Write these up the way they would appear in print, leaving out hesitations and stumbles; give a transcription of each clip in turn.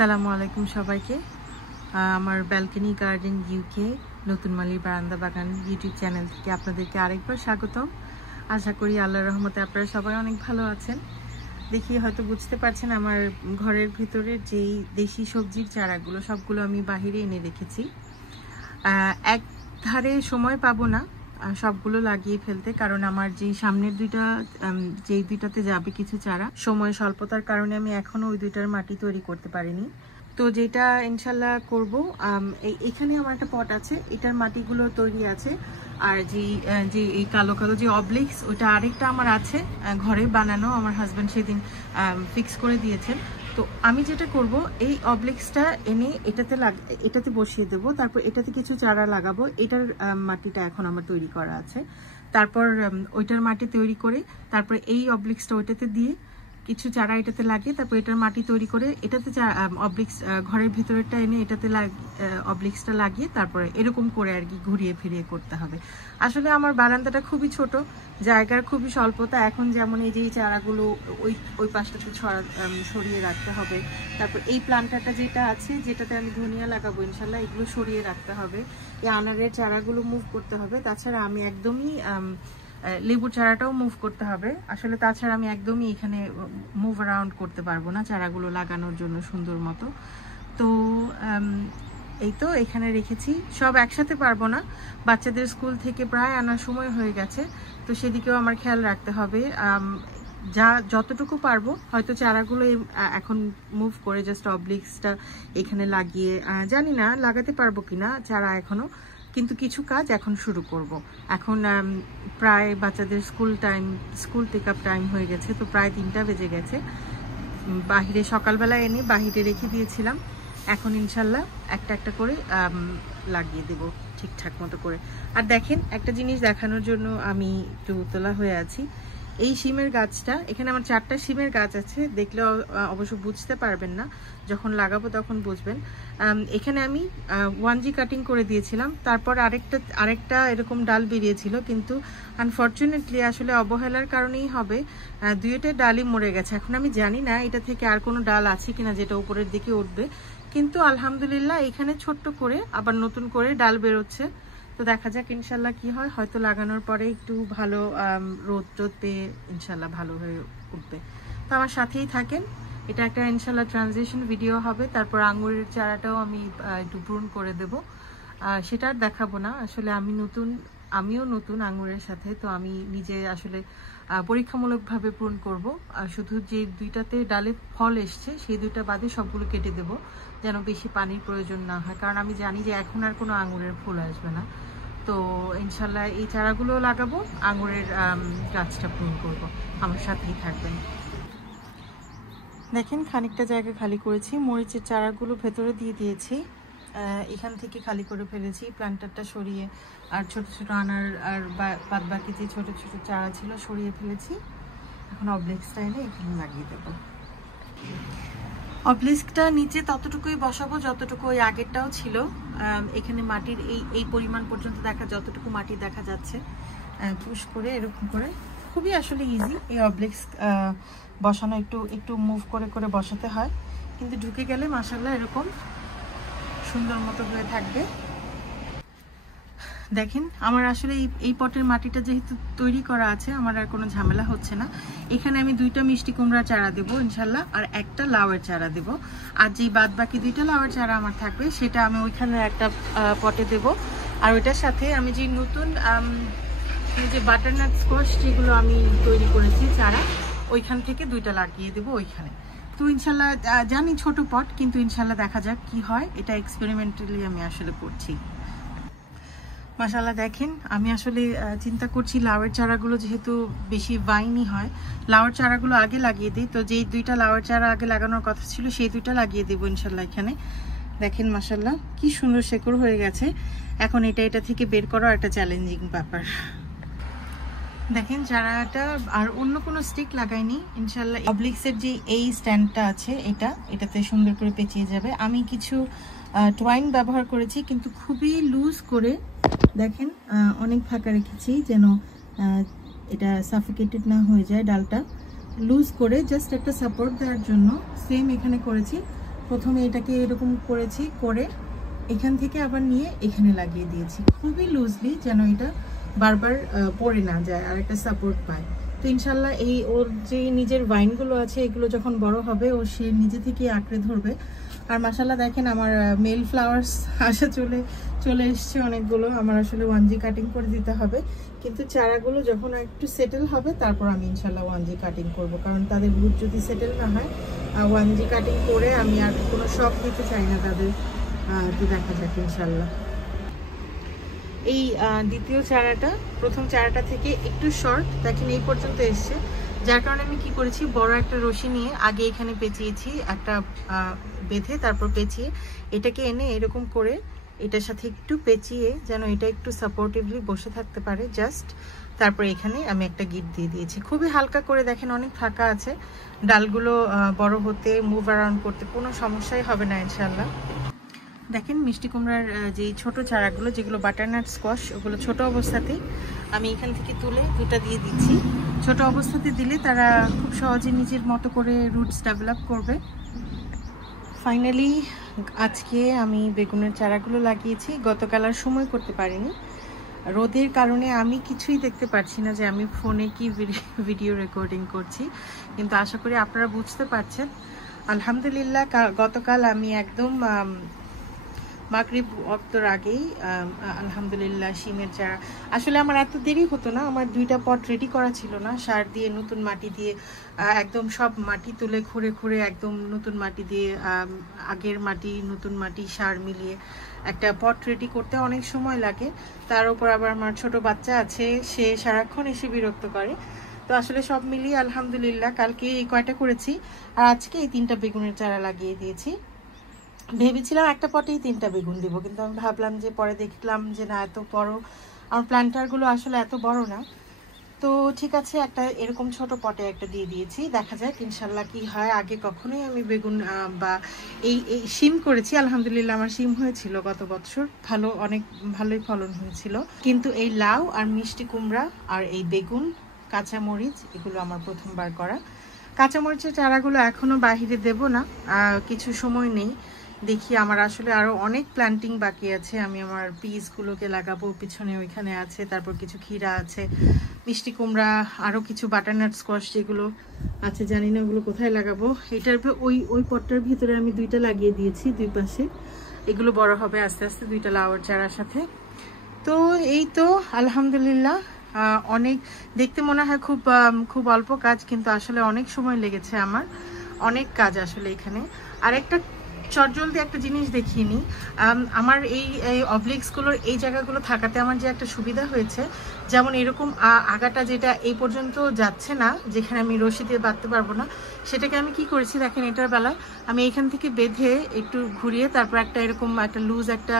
আসসালামু আলাইকুম সবাইকে। আমার ব্যালকনি গার্ডেন ইউকে নতুন মালির বারান্দা বাগান ইউটিউব চ্যানেল থেকে আপনাদেরকে আরেকবার স্বাগতম। আশা করি আল্লাহর রহমতে আপনারা সবাই অনেক ভালো আছেন। দেখি হয়তো বুঝতে পারছেন আমার ঘরের ভিতরে যেই দেশি সবজির চারাগুলো সবগুলো আমি বাহিরে এনে রেখেছি। এক ধারে সময় পাবো না সবগুলো লাগিয়ে ফেলতে, কারণ আমার যেই সামনের যেই দুইটাতে যাবে কিছু চারা, সময় স্বল্পতার কারণে আমি এখনো ওই দুইটার মাটি তৈরি করতে পারিনি। তো যেটা ইনশাল্লাহ করব, এখানে আমার একটা পট আছে, এটার মাটিগুলো তৈরি আছে। আর যে এই কালো কালো যে অবলিক্স, ওটা আরেকটা আমার আছে ঘরে বানানো, আমার হাজব্যান্ড সেদিন ফিক্স করে দিয়েছেন। তো আমি যেটা করব, এই অবলিক্সটা এনে এটাতে বসিয়ে দেব, তারপর এটাতে কিছু চারা লাগাবো। এটার মাটিটা এখন আমার তৈরি করা আছে, তারপর ওইটার মাটি তৈরি করে তারপর এই অবলিক্সটা ওইটাতে দিয়ে কিছু চারা এটাতে লাগিয়ে তারপর এটার মাটি তৈরি করে এটাতে অবলিক্স ঘরের ভিতরেরটা এনে এটাতে অবলিক্সটা লাগিয়ে তারপরে এরকম করে আর কি ঘুরিয়ে ফিরিয়ে করতে হবে। আসলে আমার বারান্দাটা খুবই ছোট, জায়গার খুবই স্বল্পতা। এখন যেমন এই যে চারাগুলো ওই পাশটাতে সরিয়ে রাখতে হবে, তারপর এই প্লান্টারটা যেটা আছে, যেটাতে আমি ধনিয়া লাগাবো ইনশাল্লাহ, এগুলো সরিয়ে রাখতে হবে। এই আনারের চারাগুলো মুভ করতে হবে। তাছাড়া আমি একদমই লেবুর চারাটাও মুভ করতে হবে। আসলে তাছাড়া আমি একদমই এখানে মুভ অ্যারাউন্ড করতে পারবো না চারাগুলো লাগানোর জন্য সুন্দর মতো। তো এই তো এখানে রেখেছি, সব একসাথে পারবো না, বাচ্চাদের স্কুল থেকে প্রায় আনার সময় হয়ে গেছে, তো সেদিকেও আমার খেয়াল রাখতে হবে। যতটুকু পারবো হয়তো চারাগুলো এখন মুভ করে জাস্ট অবলিক্সটা এখানে লাগিয়ে, জানি না লাগাতে পারবো কিনা চারা এখনো, কিন্তু কিছু কাজ এখন শুরু করব। এখন প্রায় বাচ্চাদের স্কুল টেক আপ টাইম হয়ে গেছে, তো প্রায় 3টা বেজে গেছে। বাহিরে সকালবেলা এনে বাহিরে রেখে দিয়েছিলাম, এখন ইনশাল্লাহ একটা একটা করে লাগিয়ে দেব ঠিকঠাক মতো করে। আর দেখেন, একটা জিনিস দেখানোর জন্য আমি একটু উতলা হয়ে আছি। এই শিমের গাছটা, এখানে আমার 4টা শিমের গাছ আছে, দেখলে অবশ্য বুঝতে পারবেন না, যখন লাগাবো তখন বুঝবেন। এখানে আমি 1G কাটিং করে দিয়েছিলাম, তারপর আরেকটা এরকম ডাল বেরিয়েছিল, কিন্তু আনফর্চুনেটলি আসলে অবহেলার কারণেই হবে, দুইটা ডালই মরে গেছে। এখন আমি জানি না এটা থেকে আর কোনো ডাল আছে কিনা যেটা উপরের দিকে উঠবে, কিন্তু আলহামদুলিল্লাহ এখানে ছোট্ট করে আবার নতুন করে ডাল বেরোচ্ছে। তো দেখা যাক ইনশাল্লাহ কি হয়, হয়তো লাগানোর পরে একটু ভালো রোদ পেয়ে ইনশাল্লাহ ভালো হয়ে উঠবে। তো আমার সাথেই থাকেন, এটা একটা ইনশাল্লাহ ট্রানজিশন ভিডিও হবে। তারপর আঙুরের চারাটাও আমি একটু প্রুন করে দেব, সেটা আর দেখাবো না। আসলে আমিও নতুন আঙুরের সাথে, তো আমি নিজে আসলে পরীক্ষামূলকভাবে প্রুন করব। শুধু যে দুইটাতে ডালে ফল এসছে সেই দুইটা বাদে সবগুলো কেটে দেব, যেন বেশি পানির প্রয়োজন না হয়, কারণ আমি জানি যে এখন আর কোনো আঙুরের ফুল আসবে না। তো ইনশাল্লাহ এই চারাগুলো লাগাবো, আঙুরের গাছটা প্রুন করব। আমার সাথেই থাকবেন। দেখেন, খানিকটা জায়গা খালি করেছি, মরিচের চারাগুলো ভেতরে দিয়ে দিয়েছি, এখান থেকে খালি করে ফেলেছি প্ল্যান্টারটা সরিয়ে, আর ছোট ছোট আনার আর বাদ বাকি যে ছোট ছোট চারা ছিল সরিয়ে ফেলেছি। এখন অবলিক্সটা এনে এখানে লাগিয়ে দেব। অবলিক্সটা নিচে ততটুকুই বসাবো যতটুকু ওই আগেরটাও ছিল। এখানে মাটির এই পরিমাণ পর্যন্ত যতটুকু মাটি দেখা যাচ্ছে, পুশ করে এরকম করে, খুবই আসলে ইজি এই অবলিক্স বসানো। একটু মুভ করে করে বসাতে হয়, কিন্তু ঢুকে গেলে মাশাআল্লাহ এরকম সুন্দর মতো হয়ে থাকবে। দেখেন, আমার আসলে এই পটের মাটিটা যেহেতু তৈরি করা আছে, আমার আর কোনো ঝামেলা হচ্ছে না। এখানে আমি 2টা মিষ্টি কুমড়া চারা দেবো ইনশাল্লাহ, আর একটা লাউয়ের চারা দেব। আর যেই বাদ বাকি 2টা লাউয়ের চারা আমার থাকবে, সেটা আমি ওইখানে একটা পটে দেব। আর ওইটার সাথে আমি যে নতুন যে বাটারনাট স্কোয়াশ যেগুলো আমি তৈরি করেছি চারা, ওইখান থেকে 2টা লাগিয়ে দেবো ওইখানে। তো ইনশাল্লাহ জানি ছোট পট, কিন্তু ইনশাল্লাহ দেখা যাক কি হয়, এটা এক্সপেরিমেন্টালি আমি আসলে করছি। মাশাআল্লাহ দেখেন, আমি আসলে চিন্তা করছি লাউয়ের চারাগুলো যেহেতু বেশি ভাইনি হয়, লাউয়ের চারাগুলো আগে লাগিয়ে দিই। তো যেই 2টা লাউয়ের চারা আগে লাগানোর কথা ছিল সেই 2টা লাগিয়ে দেবো ইনশাল্লাহ এখানে। দেখেন মাশাআল্লাহ কি সুন্দর শেকড় হয়ে গেছে। এখন এটা থেকে বের করা একটা চ্যালেঞ্জিং ব্যাপার। দেখেন চারাটা আর অন্য কোনো স্টিক লাগাইনি ইনশাল্লাহ। অবলিক্সের যে এই স্ট্যান্ডটা আছে, এটাতে সুন্দর করে পেঁচিয়ে যাবে। আমি কিছু টুয়াইন ব্যবহার করেছি, কিন্তু খুবই লুজ করে, দেখেন অনেক ফাঁকা রেখেছি যেন এটা সাফোকেটেড না হয়ে যায়। ডালটা লুজ করে জাস্ট একটা সাপোর্ট দেওয়ার জন্য সেম এখানে করেছি। প্রথমে এটাকে এরকম করেছি, করে এখান থেকে আবার নিয়ে এখানে লাগিয়ে দিয়েছি খুবই লুজলি, যেন এটা বারবার পড়ে না যায় আর একটা সাপোর্ট পায়। তো ইনশাল্লাহ এই ওর যে নিজের ভাইনগুলো আছে এগুলো যখন বড় হবে ও সে নিজে থেকে আঁকড়ে ধরবে। আর মাশাল্লাহ দেখেন আমার মেল ফ্লাওয়ার্স আসা চলে এসছে অনেকগুলো। আমার আসলে 1G কাটিং করে দিতে হবে, কিন্তু চারাগুলো যখন একটু সেটেল হবে তারপর আমি ইনশাল্লাহ 1G কাটিং করব, কারণ তাদের রুট যদি সেটেল না হয় 1G কাটিং করে আমি আর কোনো শখ দিতে চাই না তাদের। তো দেখা যাক ইনশাল্লাহ। এই দ্বিতীয় চারাটা প্রথম চারাটা থেকে একটু শর্ট, দেখেন এই পর্যন্ত এসছে, যার কারণে আমি কি করেছি বড় একটা রশি নিয়ে আগে এখানে পেঁচিয়েছি, একটা বেঁধে তারপর পেঁচিয়ে এটাকে এনে এরকম করে এটার সাথে একটু পেঁচিয়ে যেন এটা একটু সাপোর্টিভলি বসে থাকতে পারে জাস্ট। তারপর এখানে আমি একটা গিট দিয়ে দিয়েছি খুবই হালকা করে। দেখেন অনেক ফাঁকা আছে, ডালগুলো বড় হতে মুভ অ্যারাউন্ড করতে কোনো সমস্যাই হবে না ইনশাল্লাহ। দেখেন মিষ্টি কুমড়ার যে ছোট চারাগুলো যেগুলো বাটারনাট স্কোয়াশ, ওগুলো ছোট অবস্থাতেই আমি এখান থেকে তুলে দুটা দিয়ে দিচ্ছি। ছোট অবস্থাতে দিলে তারা খুব সহজে নিজের মতো করে রুটস ডেভেলপ করবে। ফাইনালি আজকে আমি বেগুনের চারাগুলো লাগিয়েছি। গতকাল আর সময় করতে পারিনি, রোদের কারণে আমি কিছুই দেখতে পাচ্ছি না যে আমি ফোনে কি ভিডিও রেকর্ডিং করছি, কিন্তু আশা করি আপনারা বুঝতে পারছেন। আলহামদুলিল্লাহ গতকাল আমি একদম মাগরিব ওয়াক্তের আগেই আলহামদুলিল্লাহ শিমের চারা, আসলে আমার এত দেরি হতো না, আমার 2টা পট রেডি করা ছিল না, সার দিয়ে নতুন মাটি দিয়ে একদম সব মাটি তুলে খুঁড়ে একদম নতুন মাটি দিয়ে আগের মাটি নতুন মাটি সার মিলিয়ে একটা পট রেডি করতে অনেক সময় লাগে। তার উপর আবার আমার ছোট বাচ্চা আছে, সে সারাক্ষণ এসে বিরক্ত করে। তো আসলে সব মিলিয়ে আলহামদুলিল্লাহ কালকে এই কয়টা করেছি, আর আজকে এই 3টা বেগুনের চারা লাগিয়ে দিয়েছি। ভেবেছিলাম একটা পটেই 3টা বেগুন দিব, কিন্তু আমি ভাবলাম যে পরে দেখলাম যে না, এত বড় আমার প্ল্যান্টারগুলো আসলে এত বড় না, তো ঠিক আছে একটা এরকম ছোট পটে একটা দিয়ে দিয়েছি। দেখা যাক ইনশাল্লাহ কি হয়। আগে কখনোই আমি বেগুন বা এই শিম করেছি, আলহামদুলিল্লাহ আমার শিম হয়েছিল গত বছর, অনেক ভালোই ফলন হয়েছিল, কিন্তু এই লাউ আর মিষ্টি কুমড়া আর এই বেগুন কাঁচামরিচ এগুলো আমার প্রথমবার করা। কাঁচামরিচের চারাগুলো এখনো বাহিরে দেব না, কিছু সময় নেই, দেখি আমার আসলে আরো অনেক প্ল্যান্টিং বাকি আছে। আমি আমার পিসগুলোকে লাগাবো, পিছনে ওইখানে আছে, তারপর কিছু ক্ষীরা আছে, মিষ্টি কুমড়া, আরো কিছু বাটারনাট স্কোয়াশ যেগুলো আছে জানি না ওগুলো কোথায় লাগাবো। এটার ওই পটটার ভিতরে আমি 2টা লাগিয়ে দিয়েছি দুই পাশে, এগুলো বড় হবে আস্তে আস্তে 2টা লাউয়ের চারার সাথে। তো এই তো আলহামদুলিল্লাহ অনেক দেখতে মনে হয় খুব অল্প কাজ, কিন্তু আসলে অনেক সময় লেগেছে আমার, অনেক কাজ আসলে এখানে। আর একটা চটজলদি একটা জিনিস দেখিয়ে নিই, আমার এই অবলিক্সগুলোর এই জায়গাগুলো থাকাতে আমার যে একটা সুবিধা হয়েছে, যেমন এরকম আগাটা যেটা এই পর্যন্ত যাচ্ছে না, যেখানে আমি রশি দিয়ে বাঁধতে পারবো না, সেটাকে আমি কি করেছি দেখেন, এটার বেলায় আমি এইখান থেকে বেঁধে একটু ঘুরিয়ে তারপর একটা এরকম একটা লুজ একটা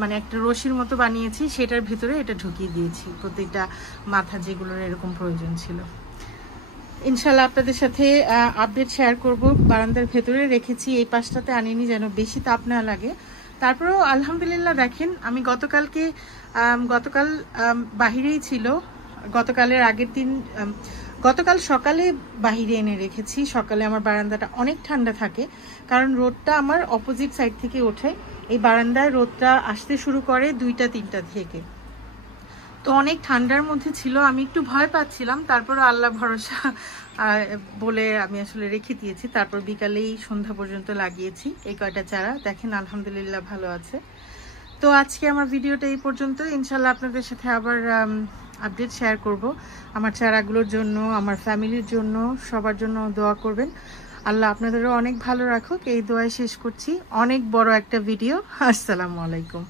মানে একটা রশির মতো বানিয়েছি, সেটার ভিতরে এটা ঢুকিয়ে দিয়েছি প্রত্যেকটা মাথা যেগুলোর এরকম প্রয়োজন ছিল। ইনশাল্লাহ আপনাদের সাথে আপডেট শেয়ার করব। বারান্দার ভেতরে রেখেছি, এই পাশটাতে আনিনি যেন বেশি তাপ না লাগে। তারপরেও আলহামদুলিল্লাহ দেখেন আমি গতকাল বাহিরেই ছিল, গতকালের আগের দিন গতকাল সকালে বাহিরে এনে রেখেছি। সকালে আমার বারান্দাটা অনেক ঠান্ডা থাকে, কারণ রোদটা আমার অপোজিট সাইড থেকে ওঠে, এই বারান্দায় রোদটা আসতে শুরু করে 2টা-3টা থেকে, তো অনেক ঠান্ডার মধ্যে ছিল, আমি একটু ভয় পাচ্ছিলাম, তারপরে আল্লাহ ভরসা বলে আমি আসলে রেখে দিয়েছি। তারপর বিকালেই সন্ধ্যা পর্যন্ত লাগিয়েছি এই কয়টা চারা, দেখেন আলহামদুলিল্লাহ ভালো আছে। তো আজকে আমার ভিডিওটা এই পর্যন্ত, ইনশাল্লাহ আপনাদের সাথে আবার আপডেট শেয়ার করব। আমার চারাগুলোর জন্য, আমার ফ্যামিলির জন্য, সবার জন্য দোয়া করবেন। আল্লাহ আপনাদেরও অনেক ভালো রাখুক, এই দোয়ায় শেষ করছি অনেক বড় একটা ভিডিও। আসসালামু আলাইকুম।